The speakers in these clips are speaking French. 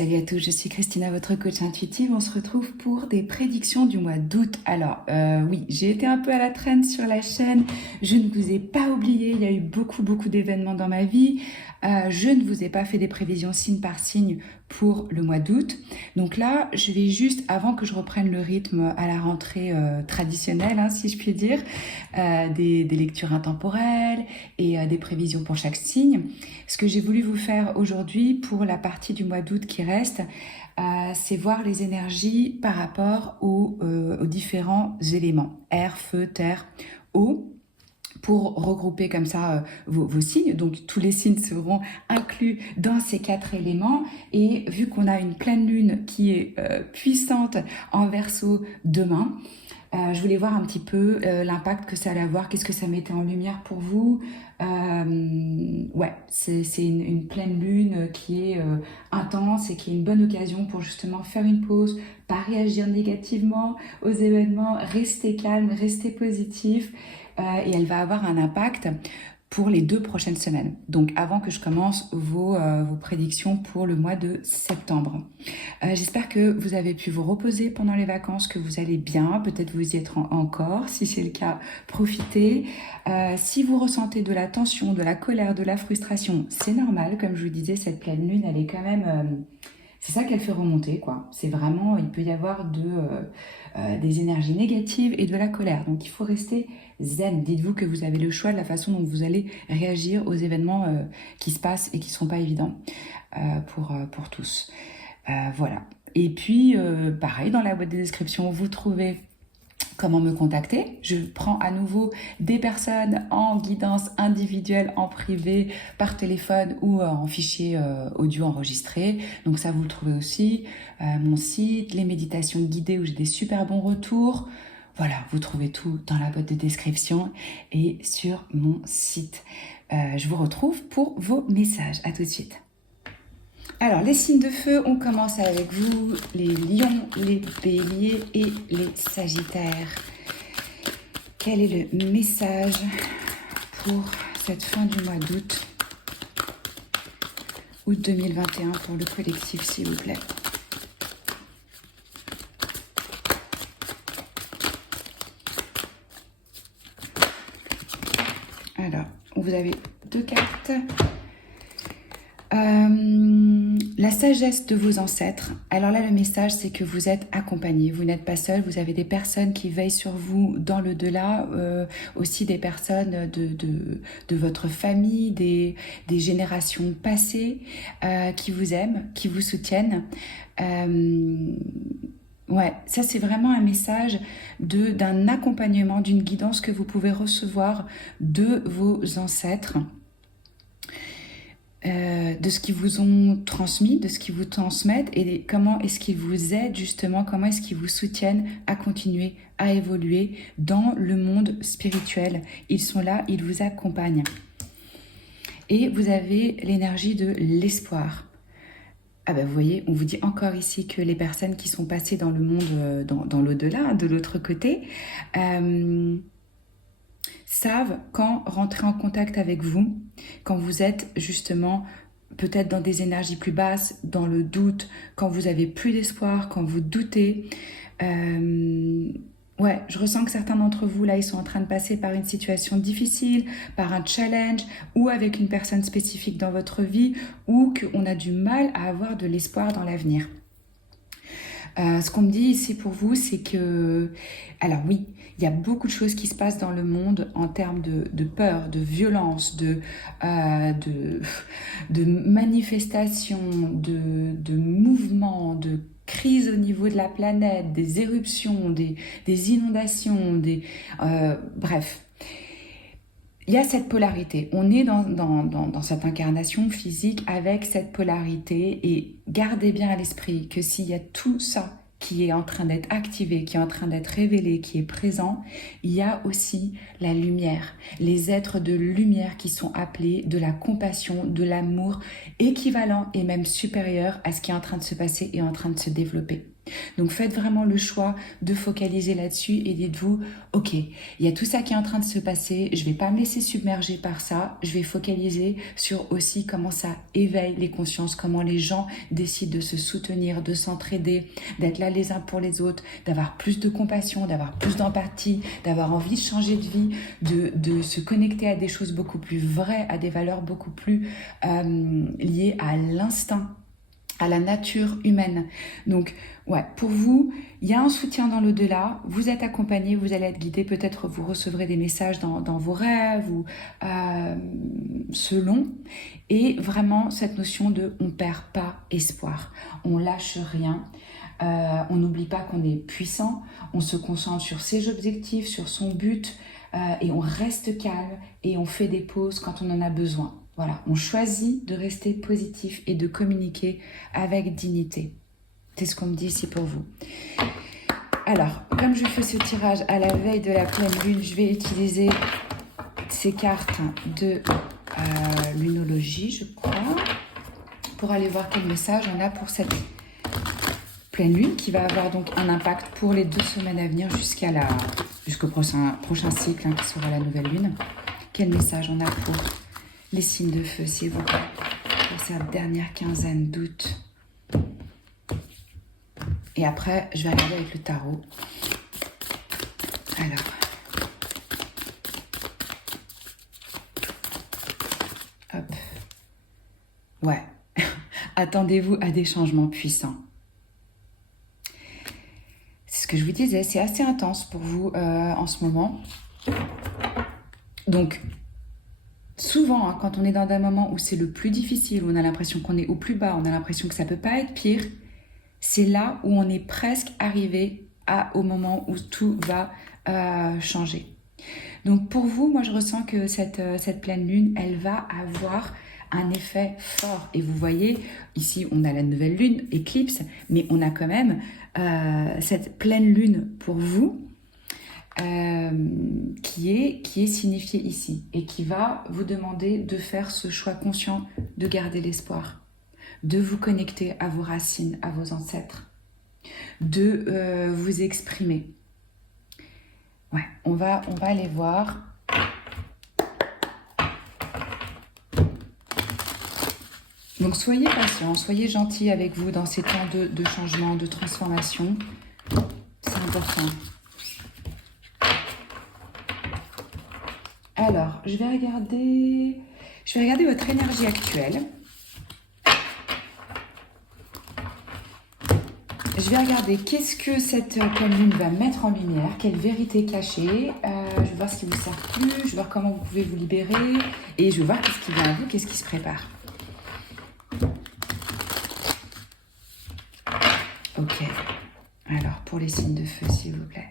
Salut à tous, je suis Christina, votre coach intuitive. On se retrouve pour des prédictions du mois d'août. Alors, oui, j'ai été un peu à la traîne sur la chaîne. Je ne vous ai pas oublié, il y a eu beaucoup d'événements dans ma vie. Je ne vous ai pas fait des prévisions signe par signe pour le mois d'août. Donc là, je vais juste, avant que je reprenne le rythme à la rentrée traditionnelle, hein, si je puis dire, des lectures intemporelles et des prévisions pour chaque signe. Ce que j'ai voulu vous faire aujourd'hui pour la partie du mois d'août qui reste, c'est voir les énergies par rapport aux différents éléments, air, feu, terre, eau, pour regrouper comme ça vos signes. Donc tous les signes seront inclus dans ces 4 éléments. Et vu qu'on a une pleine lune qui est puissante en Verseau demain, je voulais voir un petit peu l'impact que ça allait avoir, qu'est-ce que ça mettait en lumière pour vous. Ouais, c'est une pleine lune qui est intense et qui est une bonne occasion pour justement faire une pause, pas réagir négativement aux événements, rester calme, rester positif. Et elle va avoir un impact pour les 2 prochaines semaines. Donc avant que je commence vos prédictions pour le mois de septembre. J'espère que vous avez pu vous reposer pendant les vacances, que vous allez bien, peut-être vous y êtes encore, si c'est le cas, profitez. Si vous ressentez de la tension, de la colère, de la frustration, c'est normal, comme je vous disais, cette pleine lune, elle est quand même... c'est ça qu'elle fait remonter, quoi. C'est vraiment, il peut y avoir des énergies négatives et de la colère. Donc il faut rester zen. Dites-vous que vous avez le choix de la façon dont vous allez réagir aux événements qui se passent et qui ne sont pas évidents pour tous. Voilà. Et puis, pareil, dans la boîte de description, vous trouvez comment me contacter. Je prends à nouveau des personnes en guidance individuelle, en privé, par téléphone ou en fichier audio enregistré. Donc ça, vous le trouvez aussi. Mon site, les méditations guidées où j'ai des super bons retours. Voilà, vous trouvez tout dans la boîte de description et sur mon site. Je vous retrouve pour vos messages. À tout de suite. Alors, les signes de feu, on commence avec vous, les lions, les béliers et les sagittaires. Quel est le message pour cette fin du mois d'août, août 2021 pour le collectif, s'il vous plaît? Alors, vous avez 2 cartes. La sagesse de vos ancêtres. Alors là, le message, c'est que vous êtes accompagné. Vous n'êtes pas seul. Vous avez des personnes qui veillent sur vous dans le delà. Aussi des personnes de votre famille, des générations passées qui vous aiment, qui vous soutiennent. Ouais, ça c'est vraiment un message d'un accompagnement, d'une guidance que vous pouvez recevoir de vos ancêtres. De ce qu'ils vous ont transmis, de ce qu'ils vous transmettent et comment est-ce qu'ils vous aident justement, comment est-ce qu'ils vous soutiennent à continuer, à évoluer dans le monde spirituel. Ils sont là, ils vous accompagnent. Et vous avez l'énergie de l'espoir. Ah ben vous voyez, on vous dit encore ici que les personnes qui sont passées dans le monde, dans l'au-delà, de l'autre côté, savent quand rentrer en contact avec vous, quand vous êtes justement peut-être dans des énergies plus basses, dans le doute, quand vous avez plus d'espoir, quand vous doutez. Ouais, je ressens que certains d'entre vous, là, ils sont en train de passer par une situation difficile, par un challenge, ou avec une personne spécifique dans votre vie, ou qu'on a du mal à avoir de l'espoir dans l'avenir. Ce qu'on me dit ici pour vous, c'est que... Alors oui, il y a beaucoup de choses qui se passent dans le monde en termes de peur, de violence, de manifestations, de mouvements, de crise au niveau de la planète, des éruptions, des inondations, bref. Il y a cette polarité. On est dans cette incarnation physique avec cette polarité et gardez bien à l'esprit que s'il y a tout ça qui est en train d'être activé, qui est en train d'être révélé, qui est présent, il y a aussi la lumière, les êtres de lumière qui sont appelés de la compassion, de l'amour équivalent et même supérieur à ce qui est en train de se passer et en train de se développer. Donc faites vraiment le choix de focaliser là-dessus et dites-vous, ok, il y a tout ça qui est en train de se passer, je vais pas me laisser submerger par ça, je vais focaliser sur aussi comment ça éveille les consciences, comment les gens décident de se soutenir, de s'entraider, d'être là les uns pour les autres, d'avoir plus de compassion, d'avoir plus d'empathie, d'avoir envie de changer de vie, de se connecter à des choses beaucoup plus vraies, à des valeurs beaucoup plus liées à l'instinct, à la nature humaine. Donc, ouais, pour vous, il y a un soutien dans l'au-delà, vous êtes accompagné, vous allez être guidé, peut-être vous recevrez des messages dans vos rêves ou selon. Et vraiment, cette notion de on perd pas espoir, on lâche rien, on n'oublie pas qu'on est puissant, on se concentre sur ses objectifs, sur son but, et on reste calme et on fait des pauses quand on en a besoin. Voilà, on choisit de rester positif et de communiquer avec dignité. C'est ce qu'on me dit ici pour vous. Alors, comme je fais ce tirage à la veille de la pleine lune, je vais utiliser ces cartes de lunologie, je crois, pour aller voir quel message on a pour cette pleine lune qui va avoir donc un impact pour les 2 semaines à venir jusqu'au prochain cycle qui sera la nouvelle lune. Quel message on a pour les signes de feu, s'il vous plaît, pour cette dernière quinzaine d'août. Et après, je vais regarder avec le tarot. Alors. Hop. Ouais. Attendez-vous à des changements puissants. C'est ce que je vous disais, c'est assez intense pour vous en ce moment. Donc, souvent, quand on est dans un moment où c'est le plus difficile, où on a l'impression qu'on est au plus bas, on a l'impression que ça ne peut pas être pire, c'est là où on est presque arrivé au moment où tout va changer. Donc pour vous, moi je ressens que cette pleine lune, elle va avoir un effet fort. Et vous voyez, ici on a la nouvelle lune, éclipse, mais on a quand même cette pleine lune pour vous, qui est signifié ici et qui va vous demander de faire ce choix conscient de garder l'espoir, de vous connecter à vos racines, à vos ancêtres, de vous exprimer. Ouais, on va aller voir. Donc soyez patient, soyez gentil avec vous dans ces temps de changement, de transformation. C'est important. Alors, je vais regarder votre énergie actuelle. Je vais regarder qu'est-ce que cette pleine lune va mettre en lumière, quelle vérité cachée. Je vais voir ce qui vous sert plus, je vais voir comment vous pouvez vous libérer et je vais voir qu'est-ce qui vient à vous, qu'est-ce qui se prépare. Ok. Alors, pour les signes de feu, s'il vous plaît.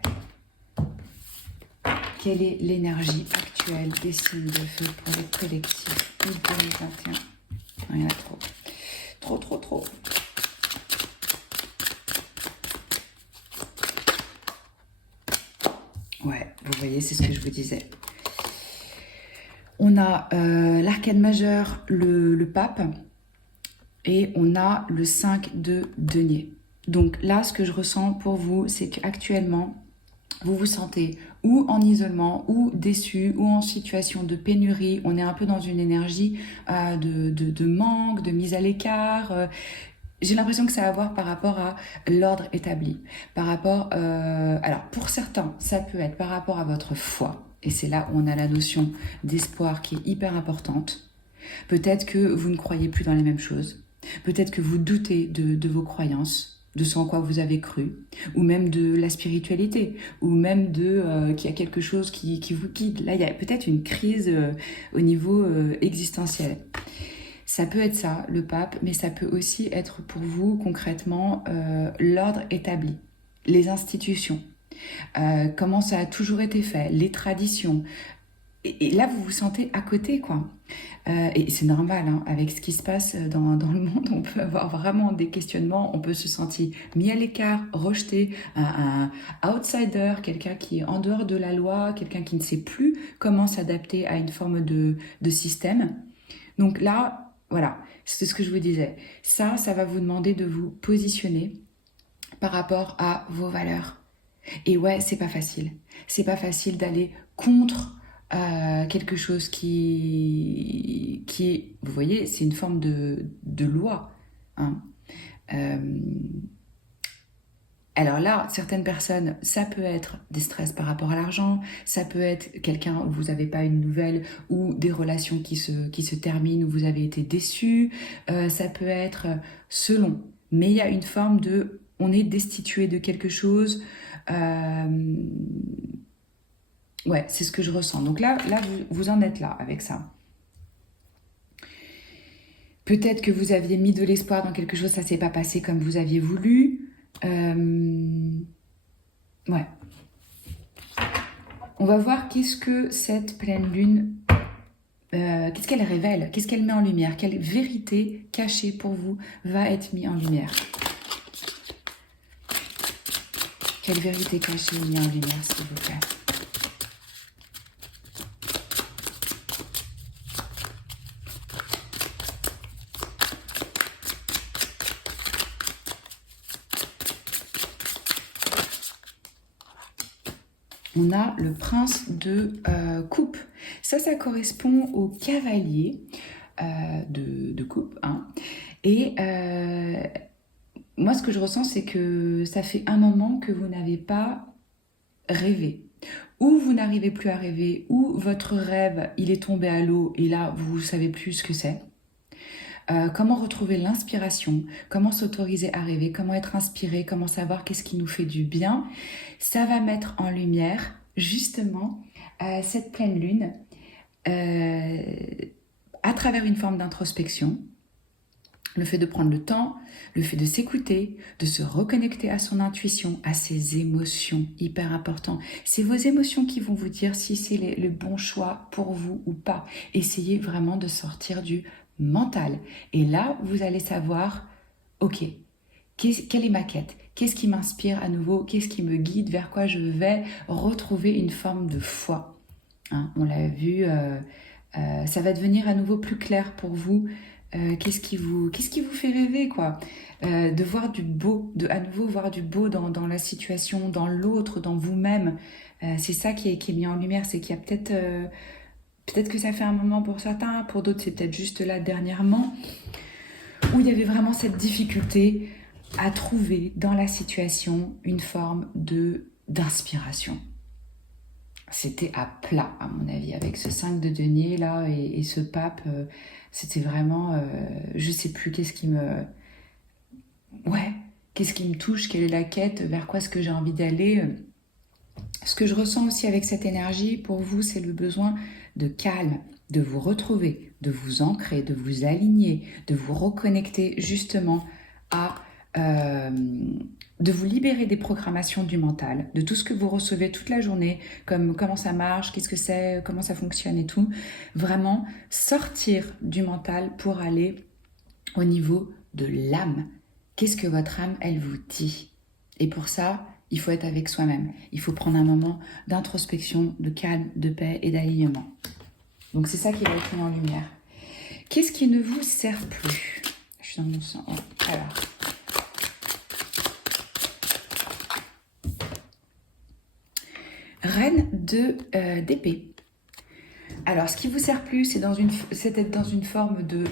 Quelle est l'énergie actuelle des signes de feu pour les collectifs août 2021? Il y en a trop. Trop. Ouais, vous voyez, c'est ce que je vous disais. On a l'arcane majeur, le pape, et on a le 5 de denier. Donc là, ce que je ressens pour vous, c'est qu'actuellement, vous vous sentez ou en isolement, ou déçu, ou en situation de pénurie. On est un peu dans une énergie de manque, de mise à l'écart. J'ai l'impression que ça a à voir par rapport à l'ordre établi. Par rapport, alors pour certains, ça peut être par rapport à votre foi. Et c'est là où on a la notion d'espoir qui est hyper importante. Peut-être que vous ne croyez plus dans les mêmes choses. Peut-être que vous doutez de vos croyances, de ce en quoi vous avez cru, ou même de la spiritualité, ou même qu'il y a quelque chose qui vous guide. Là, il y a peut-être une crise au niveau existentiel. Ça peut être ça, le pape, mais ça peut aussi être pour vous concrètement l'ordre établi, les institutions, comment ça a toujours été fait, les traditions. Et là, vous vous sentez à côté, quoi. Et c'est normal, hein, avec ce qui se passe dans le monde, on peut avoir vraiment des questionnements, on peut se sentir mis à l'écart, rejeté, un outsider, quelqu'un qui est en dehors de la loi, quelqu'un qui ne sait plus comment s'adapter à une forme de système. Donc là, voilà, c'est ce que je vous disais. Ça va vous demander de vous positionner par rapport à vos valeurs. Et ouais, c'est pas facile. C'est pas facile d'aller contre quelque chose qui est, vous voyez, c'est une forme de loi. Hein. Euh, alors là, certaines personnes, ça peut être des stress par rapport à l'argent, ça peut être quelqu'un où vous n'avez pas une nouvelle ou des relations qui se terminent où vous avez été déçu, ça peut être selon. Mais il y a une forme de, on est destitué de quelque chose. Euh, ouais, c'est ce que je ressens. Donc là vous en êtes là avec ça. Peut-être que vous aviez mis de l'espoir dans quelque chose, ça s'est pas passé comme vous aviez voulu. Ouais. On va voir qu'est-ce que cette pleine lune, qu'est-ce qu'elle révèle, qu'est-ce qu'elle met en lumière, quelle vérité cachée pour vous va être mise en lumière. Quelle vérité cachée est mise en lumière, s'il vous plaît. On a le prince de coupe. Ça correspond au cavalier de coupe. Hein. Et moi, ce que je ressens, c'est que ça fait un moment que vous n'avez pas rêvé. Ou vous n'arrivez plus à rêver, ou votre rêve, il est tombé à l'eau et là, vous ne savez plus ce que c'est. Comment retrouver l'inspiration, comment s'autoriser à rêver, comment être inspiré, comment savoir qu'est-ce qui nous fait du bien. Ça va mettre en lumière justement cette pleine lune à travers une forme d'introspection. Le fait de prendre le temps, le fait de s'écouter, de se reconnecter à son intuition, à ses émotions, hyper important. C'est vos émotions qui vont vous dire si c'est le bon choix pour vous ou pas. Essayez vraiment de sortir du mental. Et là, vous allez savoir, ok, quelle est ma quête? Qu'est-ce qui m'inspire à nouveau? Qu'est-ce qui me guide? Vers quoi je vais retrouver une forme de foi? Hein, on l'a vu, ça va devenir à nouveau plus clair pour vous. Qu'est-ce qui vous fait rêver, quoi? De voir du beau, de à nouveau voir du beau dans la situation, dans l'autre, dans vous-même. C'est ça qui est mis en lumière, c'est qu'il y a peut-être que ça fait un moment pour certains, pour d'autres c'est peut-être juste là dernièrement, où il y avait vraiment cette difficulté à trouver dans la situation une forme d'inspiration. C'était à plat, à mon avis, avec ce 5 de denier là et ce pape. C'était vraiment, je sais plus qu'est-ce qui me... Ouais, qu'est-ce qui me touche, quelle est la quête, vers quoi est-ce que j'ai envie d'aller. Ce que je ressens aussi avec cette énergie, pour vous, c'est le besoin de calme, de vous retrouver, de vous ancrer, de vous aligner, de vous reconnecter justement à... de vous libérer des programmations du mental, de tout ce que vous recevez toute la journée, comme comment ça marche, qu'est-ce que c'est, comment ça fonctionne et tout. Vraiment sortir du mental pour aller au niveau de l'âme. Qu'est-ce que votre âme, elle vous dit? Et pour ça, il faut être avec soi-même. Il faut prendre un moment d'introspection, de calme, de paix et d'alignement. Donc c'est ça qui va être mis en lumière. Qu'est-ce qui ne vous sert plus? Je suis dans mon sang. Oh, alors... Reine d'épée. Alors, ce qui vous sert plus, c'est d'être dans une forme de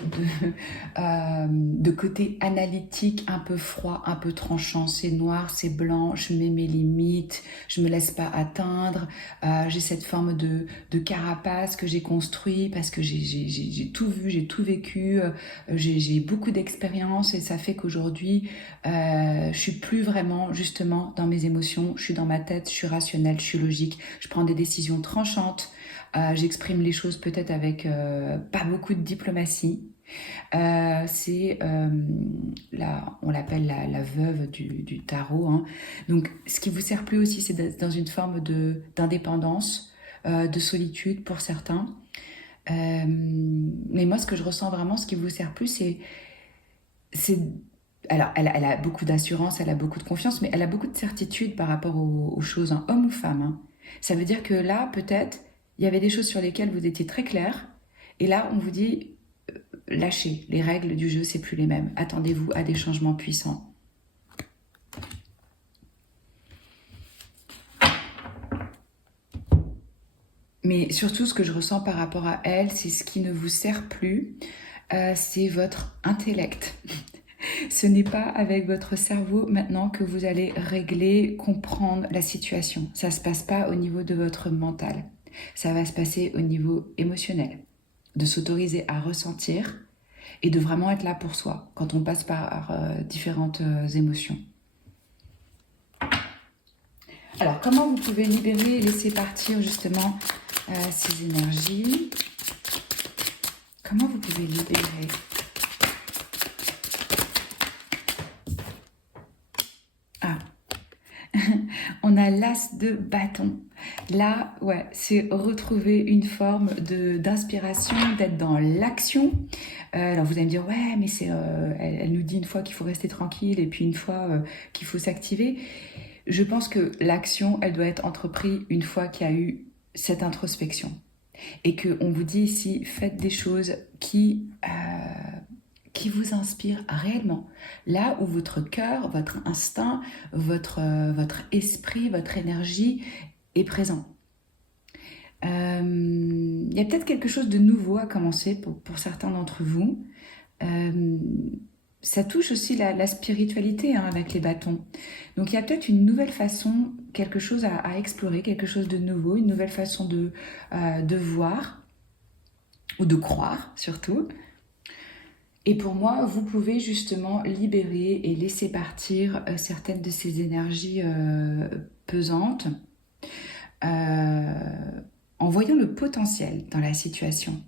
côté analytique, un peu froid, un peu tranchant. C'est noir, c'est blanc, je mets mes limites, je me laisse pas atteindre. J'ai cette forme de carapace que j'ai construit parce que j'ai tout vu, j'ai tout vécu, j'ai beaucoup d'expérience et ça fait qu'aujourd'hui, je suis plus vraiment justement dans mes émotions. Je suis dans ma tête, je suis rationnelle, je suis logique, je prends des décisions tranchantes. J'exprime les choses peut-être avec pas beaucoup de diplomatie. C'est on l'appelle la veuve du tarot. Hein. Donc, ce qui vous sert plus aussi, c'est d'être dans une forme d'indépendance, de solitude pour certains. Mais moi, ce que je ressens vraiment, ce qui vous sert plus, c'est alors, elle a beaucoup d'assurance, elle a beaucoup de confiance, mais elle a beaucoup de certitude par rapport aux choses, hein, homme ou femme. Hein. Ça veut dire que là, peut-être, il y avait des choses sur lesquelles vous étiez très clair, et là, on vous dit, lâchez, les règles du jeu, c'est plus les mêmes. Attendez-vous à des changements puissants. Mais surtout, ce que je ressens par rapport à elle, c'est ce qui ne vous sert plus, c'est votre intellect. Ce n'est pas avec votre cerveau maintenant que vous allez régler, comprendre la situation. Ça ne se passe pas au niveau de votre mental. Ça va se passer au niveau émotionnel. De s'autoriser à ressentir et de vraiment être là pour soi quand on passe par différentes émotions. Alors, comment vous pouvez libérer et laisser partir justement ces énergies? Comment vous pouvez libérer? Ah, on a l'as de bâton. Là, ouais, c'est retrouver une forme d'inspiration, d'être dans l'action. Alors vous allez me dire, ouais, mais elle nous dit une fois qu'il faut rester tranquille et puis une fois qu'il faut s'activer. Je pense que l'action, elle doit être entreprise une fois qu'il y a eu cette introspection. Et qu'on vous dit ici, faites des choses qui vous inspirent réellement. Là où votre cœur, votre instinct, votre esprit, votre énergie est présent. Il y a peut-être quelque chose de nouveau à commencer pour certains d'entre vous. Ça touche aussi la spiritualité avec les bâtons. Donc il y a peut-être une nouvelle façon, quelque chose à explorer, quelque chose de nouveau, une nouvelle façon de voir ou de croire surtout. Et pour moi, vous pouvez justement libérer et laisser partir certaines de ces énergies pesantes en voyant le potentiel dans la situation,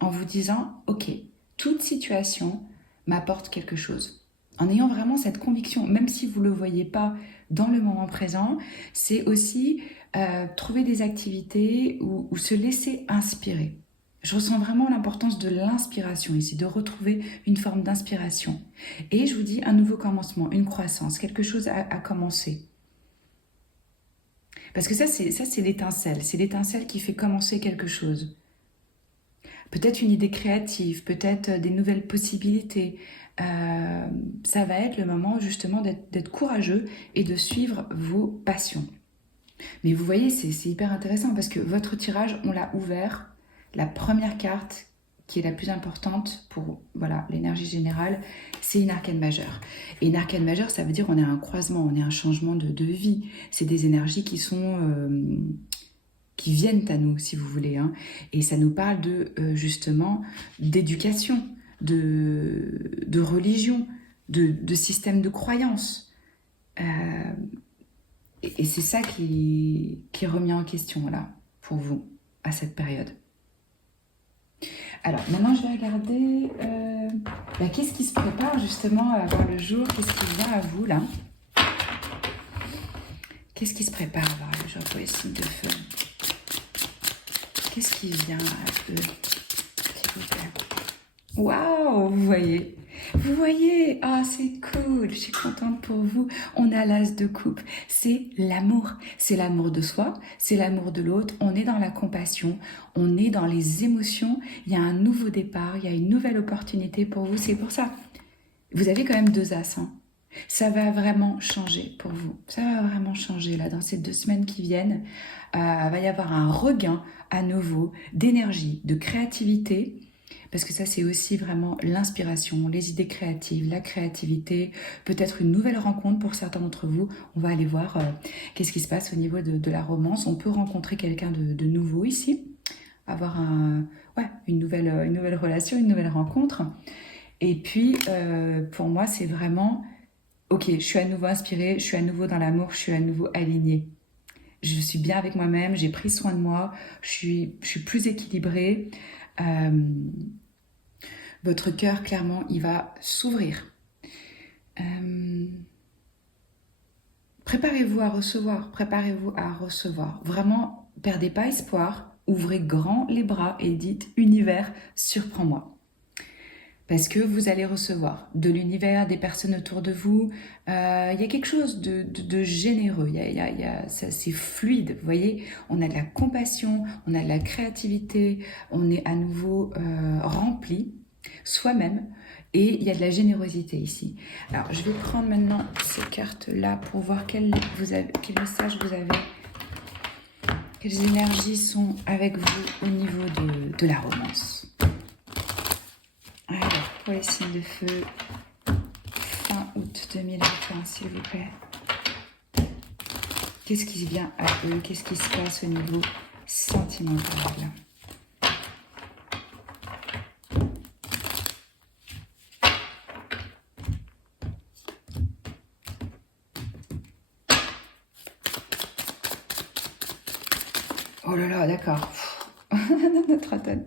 en vous disant, ok, toute situation m'apporte quelque chose. En ayant vraiment cette conviction, même si vous ne le voyez pas dans le moment présent, c'est aussi trouver des activités ou se laisser inspirer. Je ressens vraiment l'importance de l'inspiration ici, de retrouver une forme d'inspiration. Et je vous dis un nouveau commencement, une croissance, quelque chose à commencer. Parce que ça, c'est l'étincelle qui fait commencer quelque chose. Peut-être une idée créative, peut-être des nouvelles possibilités. Ça va être le moment justement d'être courageux et de suivre vos passions. Mais vous voyez, c'est hyper intéressant parce que votre tirage, on l'a ouvert. La première carte, qui est la plus importante pour l'énergie générale, c'est une arcane majeure. Et une arcane majeure, ça veut dire on est un croisement, on est un changement de vie. C'est des énergies qui viennent à nous, si vous voulez. Et ça nous parle justement d'éducation, de religion, de système de croyance. Et c'est ça qui est remis en question là, pour vous, à cette période. Alors, maintenant, je vais regarder qu'est-ce qui se prépare justement à voir le jour, qu'est-ce qui vient à vous là. Qu'est-ce qui se prépare à voir le jour pour les signes de feu? Qu'est-ce qui vient à eux, s'il vous plaît? Waouh, vous voyez? Vous voyez? Ah, c'est cool, je suis contente pour vous. On a l'as de coupe. C'est l'amour. C'est l'amour de soi, c'est l'amour de l'autre. On est dans la compassion, on est dans les émotions. Il y a un nouveau départ, il y a une nouvelle opportunité pour vous. C'est pour ça. Vous avez quand même 2 as. Ça va vraiment changer pour vous. Ça va vraiment changer là dans ces 2 semaines qui viennent. Va y avoir un regain à nouveau d'énergie, de créativité. Parce que ça, c'est aussi vraiment l'inspiration, les idées créatives, la créativité, peut-être une nouvelle rencontre pour certains d'entre vous. On va aller voir qu'est-ce qui se passe au niveau de la romance. On peut rencontrer quelqu'un de nouveau ici, avoir une nouvelle relation, une nouvelle rencontre. Et puis, pour moi, c'est vraiment, ok, je suis à nouveau inspirée, je suis à nouveau dans l'amour, je suis à nouveau alignée. Je suis bien avec moi-même, j'ai pris soin de moi, je suis plus équilibrée. Votre cœur, clairement, il va s'ouvrir. Préparez-vous à recevoir. Vraiment, perdez pas espoir, ouvrez grand les bras et dites « Univers, surprends-moi ». Parce que vous allez recevoir de l'univers, des personnes autour de vous. Il y a quelque chose de généreux, c'est fluide, vous voyez. On a de la compassion, on a de la créativité, on est à nouveau rempli soi-même et il y a de la générosité ici. Alors, je vais prendre maintenant ces cartes-là pour voir quel message vous avez. Quelles énergies sont avec vous au niveau de la romance? Alors, pour les signes de feu, fin août 2021, s'il vous plaît. Qu'est-ce qui vient à eux? Qu'est-ce qui se passe au niveau sentimental? Oh là là, d'accord. Notre automne.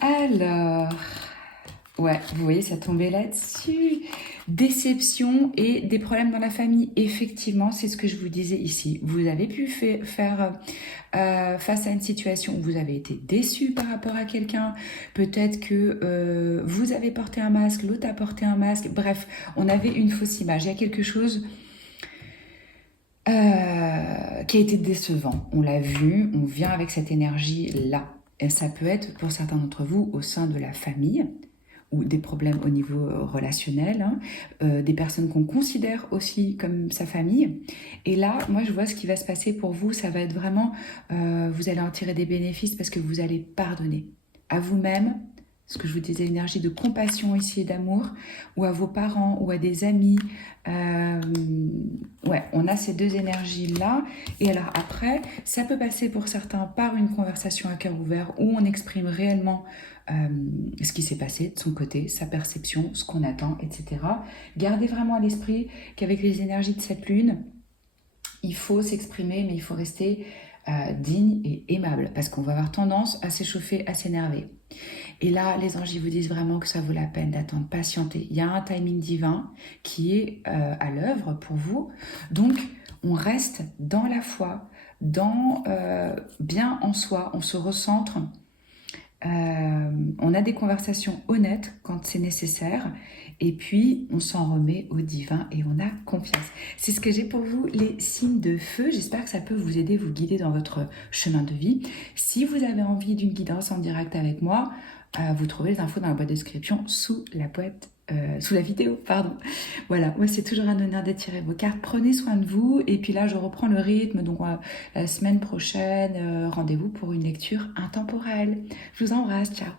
Alors, ouais, vous voyez, ça tombait là-dessus. Déception et des problèmes dans la famille. Effectivement, c'est ce que je vous disais ici. Vous avez pu faire face à une situation où vous avez été déçu par rapport à quelqu'un. Peut-être que vous avez porté un masque, l'autre a porté un masque. Bref, on avait une fausse image. Il y a quelque chose qui a été décevant. On l'a vu, on vient avec cette énergie-là. Et ça peut être pour certains d'entre vous au sein de la famille ou des problèmes au niveau relationnel, hein, des personnes qu'on considère aussi comme sa famille. Et là, moi, je vois ce qui va se passer pour vous. Ça va être vraiment, vous allez en tirer des bénéfices parce que vous allez pardonner à vous-même, ce que je vous disais, énergie de compassion ici et d'amour, ou à vos parents, ou à des amis. Ouais, on a ces deux énergies-là. Et alors après, ça peut passer pour certains par une conversation à cœur ouvert, où on exprime réellement ce qui s'est passé de son côté, sa perception, ce qu'on attend, etc. Gardez vraiment à l'esprit qu'avec les énergies de cette lune, il faut s'exprimer, mais il faut rester digne et aimable, parce qu'on va avoir tendance à s'échauffer, à s'énerver. Et là, les anges, ils vous disent vraiment que ça vaut la peine d'attendre, patienter. Il y a un timing divin qui est à l'œuvre pour vous. Donc, on reste dans la foi, dans bien en soi, on se recentre. On a des conversations honnêtes quand c'est nécessaire et puis on s'en remet au divin et on a confiance. C'est ce que j'ai pour vous, les signes de feu. J'espère que ça peut vous aider, vous guider dans votre chemin de vie. Si vous avez envie d'une guidance en direct avec moi, vous trouvez les infos dans la boîte de description sous la vidéo, pardon. Voilà, moi c'est toujours un honneur d'étirer vos cartes. Prenez soin de vous et puis là je reprends le rythme. Donc la semaine prochaine, rendez-vous pour une lecture intemporelle. Je vous embrasse, ciao.